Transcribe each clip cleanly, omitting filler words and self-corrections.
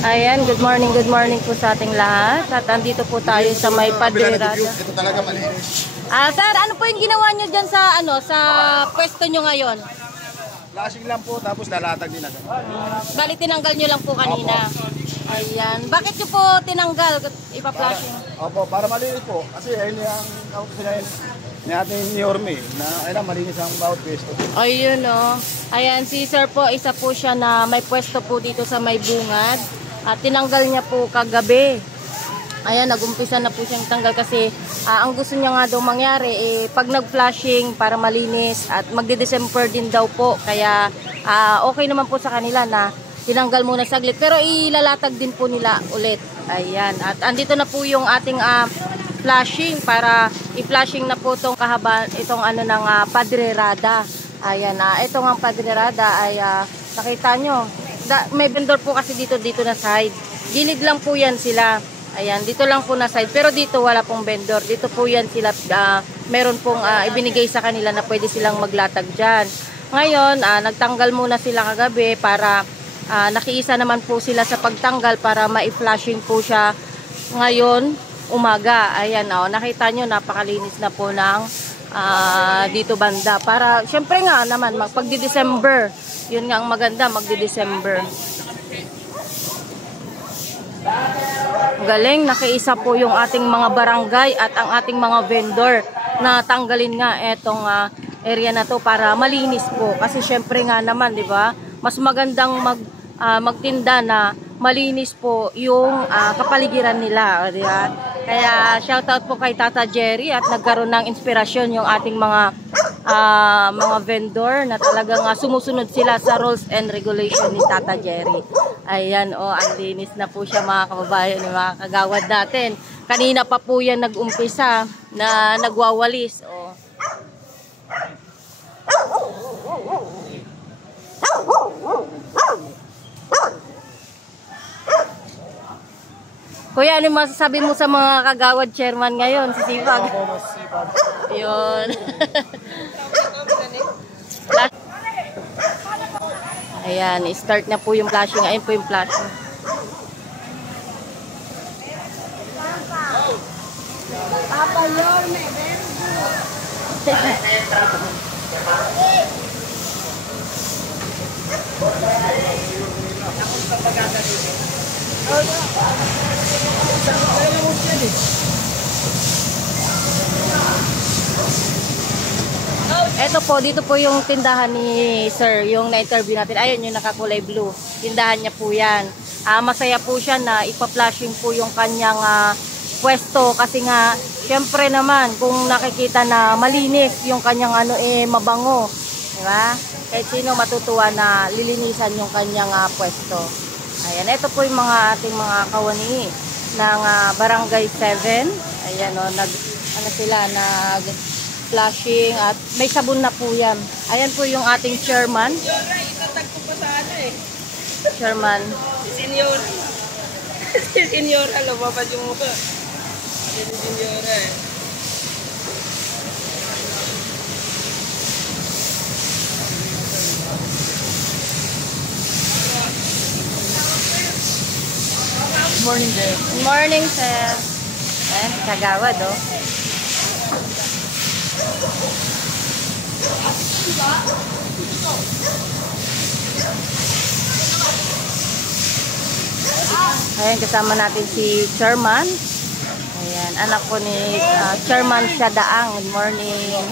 Ayan, good morning po sa ating lahat. At andito po tayo sa may Padre-Rada. Ito talaga malinis. Sir, ano po yung ginawa nyo dyan sa, sa pwesto nyo ngayon? Flashing lang po, tapos lalatag din agad. Bali, tinanggal nyo lang po kanina. Ayan. Bakit nyo po tinanggal? Ipa-flashing? Opo, para malinis po. Kasi ayun yung sinayin ni ating ni Orme na ayun malinis ang bawat pwesto. Ayun o. Ayan, si sir po, isa po siya na may pwesto po dito sa may bungad. At tinanggal niya po kagabi. Ayan, nag-umpisa na po siyang tanggal kasi ang gusto niya nga daw mangyari pag nag-flashing para malinis at magde-December din daw po. Kaya okay naman po sa kanila na tinanggal muna saglit. Pero ilalatag din po nila ulit. Ayan. At andito na po yung ating flashing para i-flashing na po itong kahabaan, itong ng Padre-Rada. Ayan. Itong ang Padre-Rada ay nakita nyo. May vendor po kasi dito na side. Gilid lang po yan sila. Ayan, dito lang po na side. Pero dito wala pong vendor. Dito po yan sila. Meron pong ibinigay sa kanila na pwede silang maglatag dyan. Ngayon, nagtanggal muna sila kagabi para nakiisa naman po sila sa pagtanggal para ma-flashing po siya ngayon umaga. Ayan, nakita nyo, napakalinis na po ng dito banda. Para, syempre nga naman, pag-December, yun nga ang maganda, magdi-December. Galing, nakiisa po yung ating mga barangay at ang ating mga vendor na tanggalin nga etong area na to para malinis po. Kasi syempre nga naman, di ba? Mas magandang magtinda na malinis po yung kapaligiran nila, di ba? Kaya shoutout po kay Tata Jerry at nagkaroon ng inspirasyon yung ating mga vendor na talagang sumusunod sila sa rules and regulation ni Tata Jerry. Ayan, ang linis na po siya mga kababayan, mga kagawad natin. Kanina pa po yan nag-umpisa na nagwawalis. Kuya, ano masasabi mo sa mga kagawad chairman ngayon? Sisipag. Yun. Ayan, start na po yung flashing. Ayun po yung flashing. Papa Yorme, Ito po, dito po yung tindahan ni Sir, yung na-interview natin. Ayun, yung nakakulay blue. Tindahan niya po yan. Masaya po siya na ipa-flashing po yung kanyang pwesto. Kasi nga, syempre naman, kung nakikita na malinis yung kanyang mabango. Diba? Kahit sino matutuwa na lilinisan yung kanyang pwesto. Ayan, ito po yung mga ating mga kawani ng Barangay 7. Ayan, nag-flashing at may sabon na po yan. Ayan po yung ating chairman. itatag ko pa sa Chairman. Si Senyor. Si Senyor, lumabas yung mukha. Si Senyor Good morning, Dave. Good morning, sir. Kagawad, Ayan, kasama natin si Chairman. Ayan, anak ko ni Chairman Siadaang. Good morning.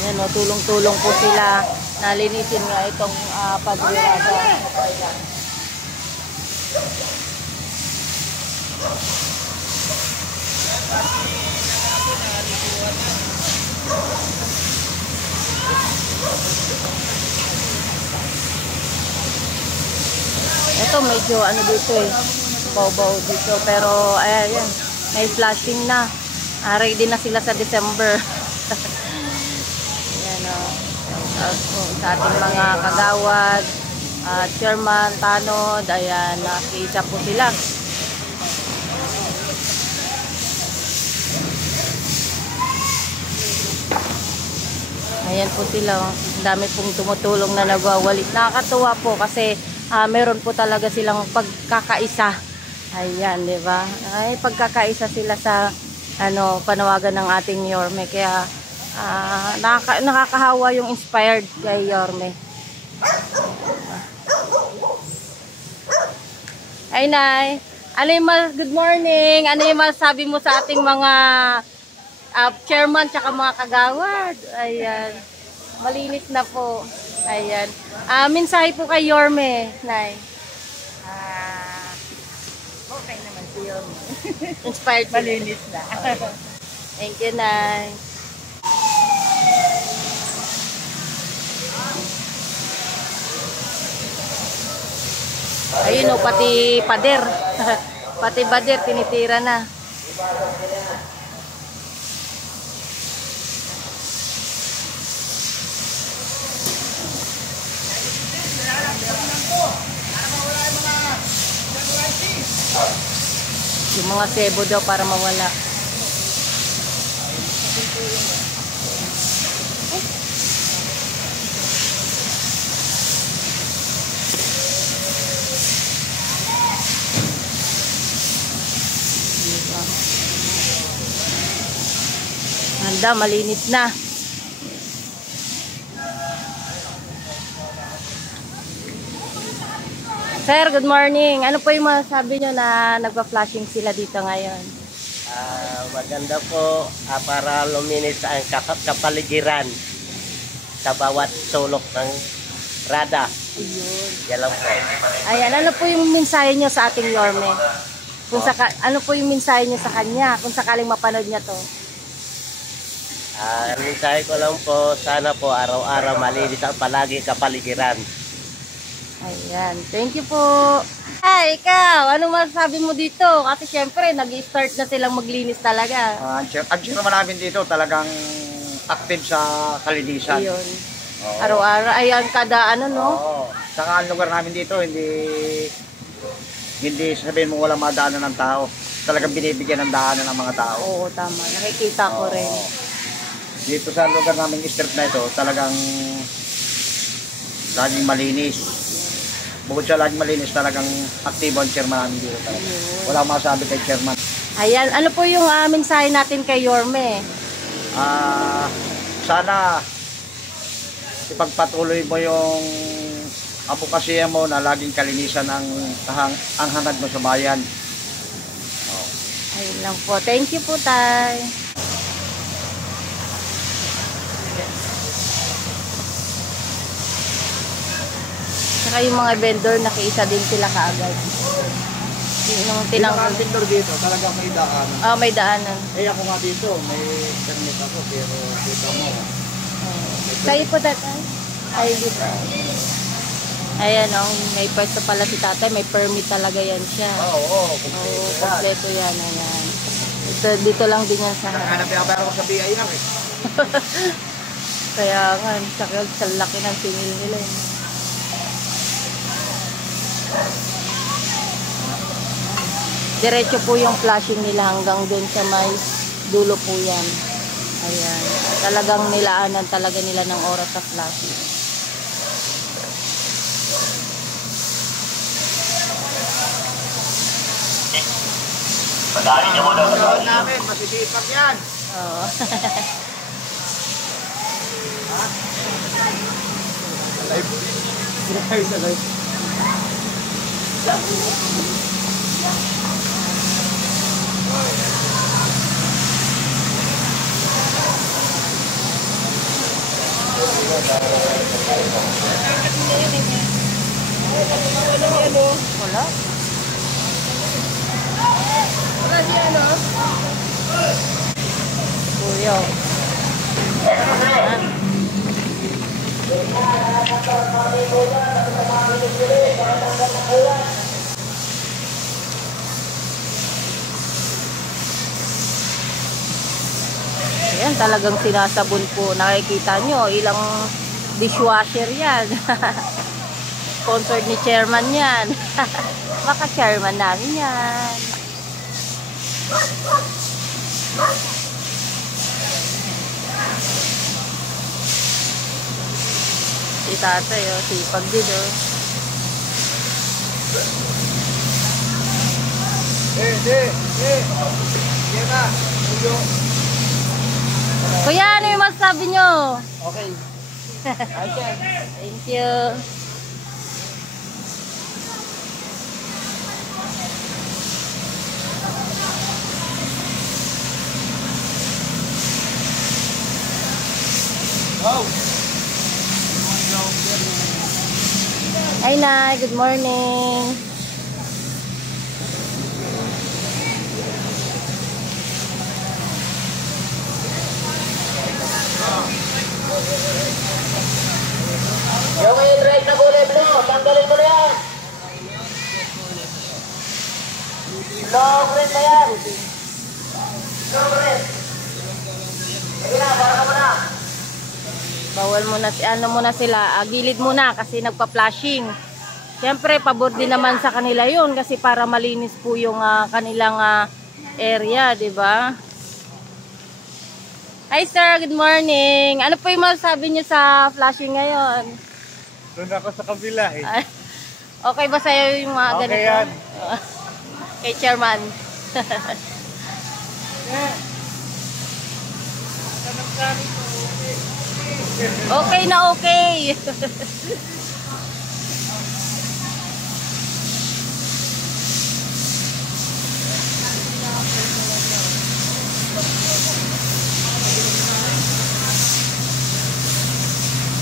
Ayan, tulong-tulong po sila. Nalinisin nga itong Padre-Rada. Ito medyo dito baw-baw dito, pero ayan, may flashing na. Ready na sila sa December. Ayan sa ating mga kagawad, chairman, tanod, ayan, nakiisa po sila. Ayan po sila. dami pong tumutulong na nagwawalis. Nakakatuwa po kasi meron po talaga silang pagkakaisa. Ayan, di ba? Ay, pagkakaisa sila sa panawagan ng ating Yorme. Kaya nakakahawa yung inspired kay Yorme. Ay, Nay. Good morning. Ano yung masabi mo sa ating mga chairman tsaka mga kagawad? Ayan. Malinis na po. Ayan. Mensahe po kay Yorme, Nay. Okay naman si Yorme. Inspired. Malinis na. Thank you, Nay. Ayun o, pati pader. Pati bader, tinitira na. Yung mga sebo daw para mawala. Handa, malinis na. Sir, good morning. Ano po yung masasabi nyo na nagpa-flashing sila dito ngayon? Maganda po para luminis ang kapaligiran sa bawat sulok ng rada. Yan lang po. Ayan, ano po yung mensahe nyo sa ating Yorme? Ano po yung mensahe nyo sa kanya kung sakaling mapanood niya to? Ang mensahe ko lang po, sana po araw-araw malinis ang palagi kapaligiran. Ayan, thank you po. Ay, ikaw, ano masasabi mo dito? Kasi syempre, nag-start na silang maglinis talaga. Ang chairman namin dito talagang active sa kalinisan. Ayun. Oo. Araw-araw, ayan, kada no? Oo. Saka ang lugar namin dito, hindi sabihin mo walang madaanan ng tao. Talagang binibigyan ng daanan ng mga tao. Oo, tama. Nakikita ko rin. Dito sa lugar namin strip na ito, talagang laging malinis. Bukod sa laging malinis, talagang aktibo ang chairman namin dito talaga. Wala akong masabi kay chairman. Ayan, ano po yung mensahe natin kay Yorme? Sana ipagpatuloy mo yung apokasya mo na laging kalinisan ang hangad mo sa bayan. Ayun lang po. Thank you po, Tay. Saka yung mga vendor, nakiisa din sila kaagad. Yung tinanggal. Yung vendor dito, talagang may daan. May daanan. Eh ako nga dito, may permit ako, pero dito mo. Kayo po, tatay? Ay, dito. Ayan, may pwesto pala si tatay. May permit talaga yan siya. Oo, Kompleto yan. Ayan. Dito lang din yan sa hanap yung pero sa BI lang eh. Kaya nga, sa laki ng singil nila. Diretso po yung flashing nila hanggang dun sa may dulo po yan. Ayan. Talagang nilaanan talaga nila ng oras sa flashing. Madali niyo mo daw Gawin namin, masisipak yan. Oo. Wala. Kuya. Ayan, talagang sinasabon po. Nakikita nyo, ilang dishwasher yan. Sponsored ni chairman yan. Baka chairman namin yan. Si tatay, oh, sipag din, oh. Kuya, ano yung masasabi nyo? Okay. Thank you. Hi, Nay. Good morning. Yung i-drive na kulay blue, tanggalin mo na yan. Long red na yan. Long red. Sige na, para mo na. Bawal muna, ano muna sila, gilid muna kasi nagpa-flashing. Siyempre, pabor din naman sa kanila yun kasi para malinis po yung kanilang area, di ba? Hi sir, good morning. Ano po yung masasabi niyo sa flashing ngayon? Doon ako sa kabila eh. Ay, okay ba sa'yo yung mga Okay ganito? yan. Kay chairman. Okay na okay.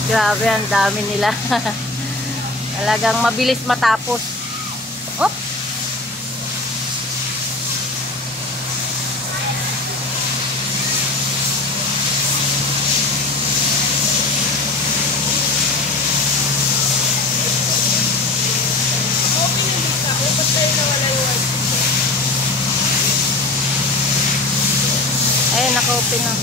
Grabe, ang dami nila. Talagang mabilis matapos. Oh. Ayun, naka-open na.